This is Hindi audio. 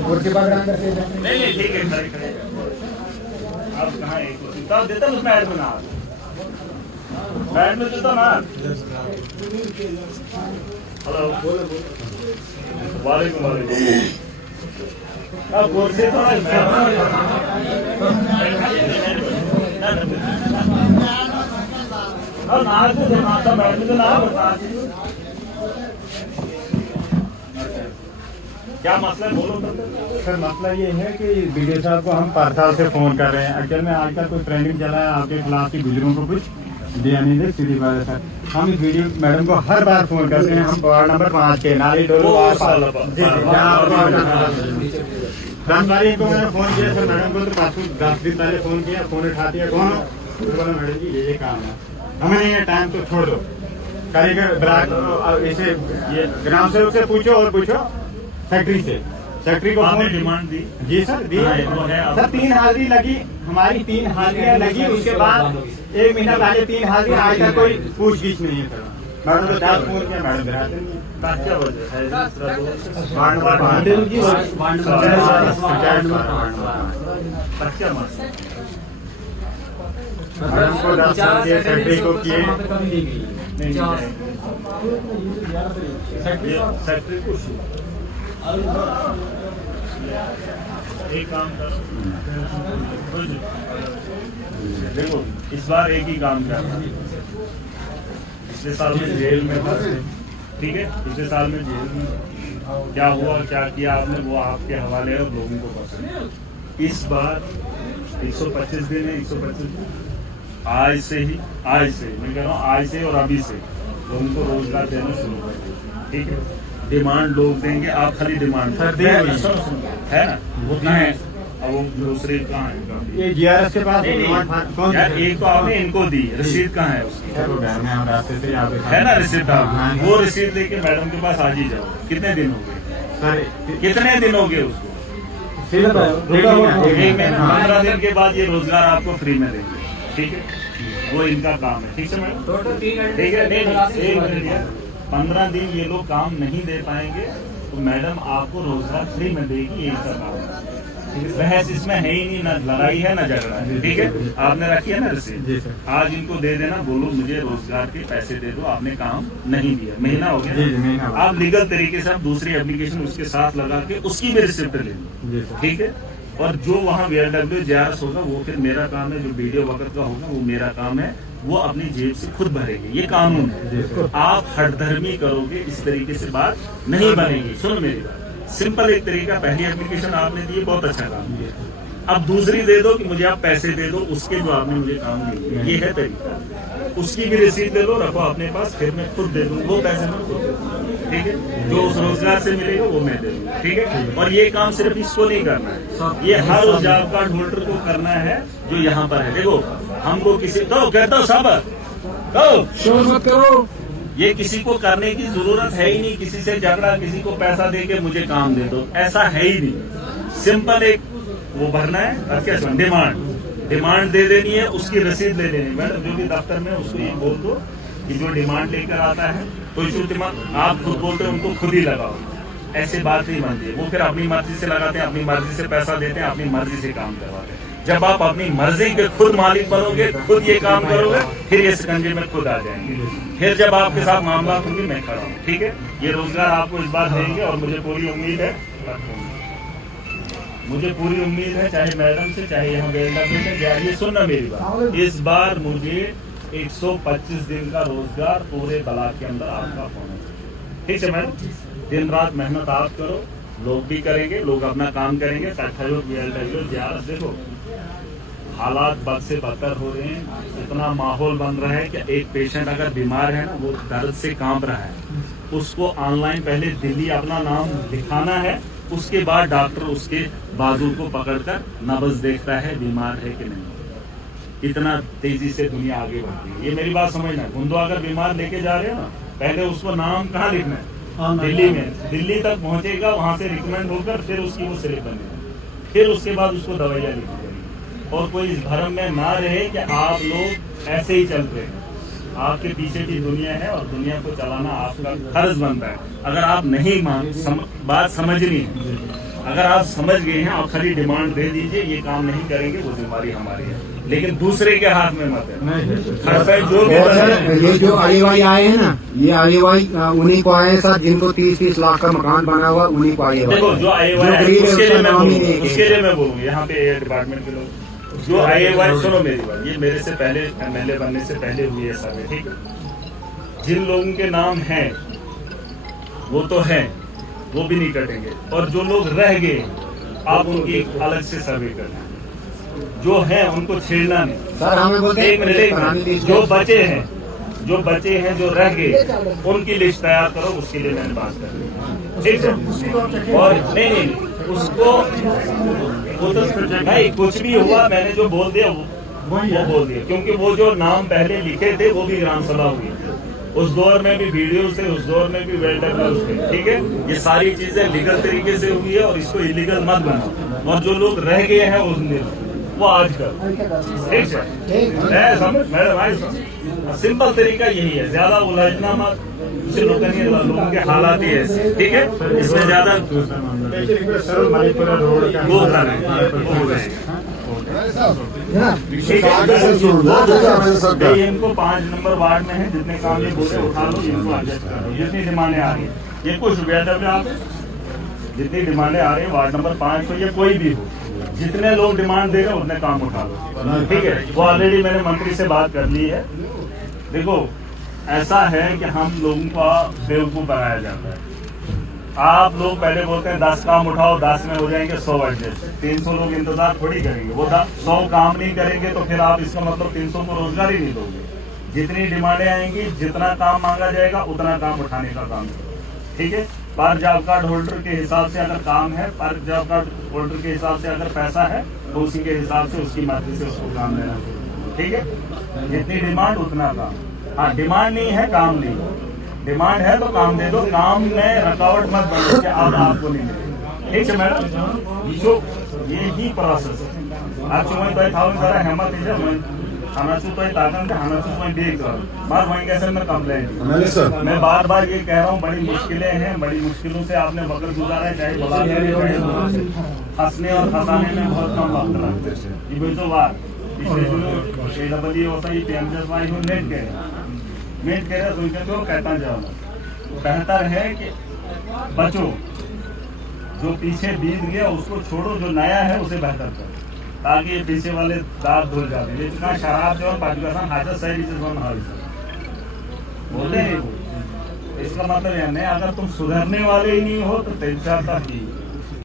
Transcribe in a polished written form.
कुर्सी पकड़ा नहीं ठीक है आप कहाँ एक तब देता हूँ उसमें ऐड में ना बैड में देता ना। हेलो वालेकुम वालेकुम अब कुर्सी तो ना बैठ में तो ना बता क्या मसला है बोलो सर। मसला ये है कि बीडीओ साहब को हम 5 साल से फोन कर रहे हैं। एक्चुअल में आजकल कोई ट्रेंडिंग चला है आपके खिलाफ की बुजुर्गों को कुछ दिया नहीं दे सीधी बात है सर। हम इस वीडियो मैडम को हर बार फोन करते हैं। हम वार्ड नंबर 5 के नाली डोलो जानकारी को मैंने फोन किया सर मैडम को तो 10 दिन पहले फोन किया। फोन उठाती है कौन बोला मैडम जी ये काम है हमें नहीं है टाइम तो छोड़ दो। कारीगर ब्लॉक इसे ये ग्राम सेवक से पूछो और पूछो सेक्रेटरी से। सेक्रेटरी को आपने डिमांड दी? जी सर दी सर। 3 हाजिरी लगी हमारी 3 हाजिरियाँ लगी। उसके बाद 1 महीना पहले 3 हाजिरियाँ आज तक कोई पूछगीछ नहीं है सर। मैडम को 10 फोन किया मैडम गिराते नहीं। क्या वजह है मैडम को 10 फोन किए सेक्रेटरी को किए सेक्रेटरी को एक काम करो देखो इस बार एक ही काम करना। पिछले साल में जेल में था ठीक है। पिछले साल में जेल में क्या हुआ क्या किया आपने वो आपके हवाले है और लोगों को पसंद। इस बार 125 दिन है 125 दिन आज से मैं कह रहा हूँ आज से और अभी से लोगों को रोजगार देना शुरू कर दो ठीक है। डिमांड लोग देंगे आप खाली डिमांड है ना वो कहाँ है अब वो दूसरे कहाँ है ये जीआरएस के पास यार एक तो आपने इनको दी रसीद कहाँ है उसकी है ना रसीद वो रसीद लेके मैडम के पास आज ही जाओ। कितने दिन हो गए उसको 1 महीना 15 दिन के बाद ये रोजगार आपको फ्री में देंगे ठीक है। वो इनका काम है ठीक है मैडम ठीक है। नहीं 15 दिन ये लोग काम नहीं दे पाएंगे तो मैडम आपको रोजगार फ्री में देगी ये इनका काम है। बहस इसमें है ही नहीं ना लड़ाई है ना झगड़ा है ठीक है। आपने रखी है ना रसीद आज इनको दे देना बोलो मुझे रोजगार के पैसे दे दो आपने काम नहीं दिया महीना हो गया। आप लीगल तरीके से आप दूसरी एप्लीकेशन उसके साथ लगा के उसकी भी रिसिप्ट ले लो ठीक है। और जो वहाँ VLW JRS होगा वो फिर मेरा काम है। जो BDO वक्त का होगा वो मेरा काम है। वो अपनी जेब से खुद भरेंगे ये कानून है। आप हठधर्मी करोगे इस तरीके से बात नहीं बनेगी। सुनो मेरी बात सिंपल एक तरीका पहली एप्लीकेशन आपने दी बहुत अच्छा काम किया। अब दूसरी दे दो कि मुझे आप पैसे दे दो उसके जो आपने मुझे काम दिए ये है तरीका। उसकी भी रिसीट दे दो रखो अपने पास फिर मैं खुद दे दूँ वो पैसे मैं खुद दे दूँ ठीक है। जो उस रोजगार से मिलेगा वो मैं दे दूँ ठीक है। और ये काम सिर्फ इसको नहीं करना है ये हर उस जॉब कार्ड होल्डर को करना है जो यहाँ पर है। देखो हमको किसी तो कहता हूँ सब करो ये किसी को करने की जरूरत है ही नहीं। किसी से झगड़ा किसी को पैसा दे के मुझे काम दे दो ऐसा है ही नहीं। सिंपल एक वो भरना है क्या डिमांड दे देनी है उसकी रसीद ले लेनी। मैडम जो भी दफ्तर में उसको ये बोल दो कि जो डिमांड लेकर आता है कोई शुद्ध आप खुद बोलते हैं उनको खुद ही लगाओ। ऐसे बात नहीं बनती है। वो फिर अपनी मर्जी से लगाते हैं अपनी मर्जी से पैसा देते हैं अपनी मर्जी से काम करवाते हैं। जब आप अपनी मर्जी के खुद मालिक बनोगे खुद ये काम करोगे फिर ये शिकंजे में खुद आ जाएंगे। फिर जब आपके साथ मामला होंगे मैं खड़ा हूँ ठीक है। ये रोजगार आपको इस बार देंगे और मुझे पूरी उम्मीद है चाहे मैडम से चाहे यहाँ VLW से जाइए। सुनना मेरी बात इस बार मुझे 125 दिन का रोजगार पूरे ब्लॉक के अंदर आपका होना चाहिए ठीक है मैडम। दिन रात मेहनत आप करो लोग भी करेंगे लोग अपना काम करेंगे। VLW JRS देखो हालात बद से बदतर हो रहे हैं। इतना माहौल बन रहा है कि एक पेशेंट अगर बीमार है ना वो दर्द से कांप रहा है उसको ऑनलाइन पहले दिल्ली अपना नाम लिखाना है उसके बाद डॉक्टर उसके बाजू को पकड़कर नब्ज देखता है बीमार है कि नहीं। इतना तेजी से दुनिया आगे बढ़ती है, ये मेरी बात समझना। गुंदो अगर बीमार लेके जा रहे हो ना, पहले उसको नाम कहाँ लिखना है, दिल्ली में, दिल्ली तक पहुंचेगा, वहां से रिकमेंड होकर फिर उसकी वो स्लिप बनेगा, फिर उसके बाद उसको दवाइयाँ लिखी जाएगी। और कोई इस भ्रम में ना रहे कि आप लोग ऐसे ही चल रहे हैं, आपके पीछे की दुनिया है और दुनिया को चलाना आपका फर्ज बनता है। अगर आप नहीं बात समझनी है, अगर आप समझ गए हैं और खाली डिमांड दे दीजिए, ये काम नहीं करेंगे, वो जिम्मेदारी हमारी है, लेकिन दूसरे के हाथ में मत है। जो भी ये जो आईवाई आए हैं ना, ये आईवाई उन्हीं को आए हैं सर, जिनको 30-30 लाख का मकान बना हुआ, उन्हीं को आईवाई। देखो जो आईवाई उसके लिए मैं बोलूंगा यहाँ पे एयर डिपार्टमेंट के लोग जो आईवाई, सुनो मेरी बात, ये मेरे से पहले MLA बनने से पहले हुई है सर्वे, ठीक है। जिन लोगों के नाम हैं वो तो है, वो भी नहीं कटेंगे, और जो लोग रह गए आप उनकी अलग से सर्वे करना, जो है उनको छेड़ना नहीं। सर हमें बोलते एक मिनट, जो बचे हैं जो रह गए उनकी लिस्ट तैयार करो, उसके लिए मैंने बात कर ली, ठीक है। और नहीं उसको वो तो भाई कुछ भी हुआ, मैंने जो बोल दिया वो बोल दिया, क्योंकि वो जो नाम पहले लिखे थे वो भी ग्राम सभा हुई, उस दौर में भी वीडियो से, उस दौर में भी वेल्डर में, ठीक है। ये सारी चीजें लीगल तरीके से हुई है और इसको इलीगल मत बनाओ। और जो लोग रह गए हैं वो आज कर, ठीक है, समझ मैडम भाई, सिंपल तरीका यही है, ज्यादा उलझना मत, लोगों के हालात ही है, ठीक है, इसमें ज्यादा वो इनको 5 नंबर वार्ड में है, जितने काम ये बोले उठा लो, इनको एडजस्ट कर लो, जितनी डिमांडें आ रही है, ये कुछ आप जितनी डिमांडें आ रही है वार्ड नंबर 5 को, ये कोई भी हो, जितने लोग डिमांड दे रहे हैं उतने काम उठा लो, ठीक है। वो ऑलरेडी मैंने मंत्री से बात कर ली है। देखो ऐसा है कि हम लोगों को बेवकूफ बनाया जाता है। आप लोग पहले बोलते हैं 10 काम उठाओ, 10 में हो जाएंगे 100 एडजस्ट, 300 लोग इंतजार थोड़ी करेंगे, वो 100 काम नहीं करेंगे तो फिर आप इसका मतलब 300 को रोजगार ही नहीं दोगे। जितनी डिमांडें आएंगी, जितना काम मांगा जाएगा उतना काम उठाने का काम करो, ठीक है। पर जॉब कार्ड होल्डर के हिसाब से अगर काम है, पर जॉब कार्ड होल्डर के हिसाब से अगर पैसा है, तो उसी के हिसाब से उसकी मर्जी से उसको काम देना चाहिए, ठीक है। जितनी डिमांड उतना काम। हाँ, डिमांड नहीं है काम नहीं, डिमांड है तो काम दे दो, काम में रुकावट मत बनो कि अब आपको नहीं मिलेगा, ठीक है मैडम। जो यही प्रोसेस है, आप चुनाव तय था जरा हिम्मत दीजिए, हमारे तो ताकत है, हमारे देख रहा हूँ बार वहीं कैसे मैं कंप्लेंट, मैं बार बार ये कह रहा हूँ, बड़ी मुश्किलें हैं, बड़ी मुश्किलों से आपने वक्त गुजारा है, चाहे हंसने और फंसाने में बहुत कम वक्त लगते हैं। ये तो बात पिछले मेट कह रहे सुनते तो कहता जाओ, बेहतर है कि बचो, जो पीछे बीत गया उसको छोड़ो, जो नया है उसे बेहतर करो, ताकि ये पीछे वाले दांत धुल जाते हैं। इतना शराब जो पाकिस्तान हाजत सही बोलते हैं, इसका मतलब यह नहीं, अगर तुम सुधरने वाले ही नहीं हो तो 3-4 साल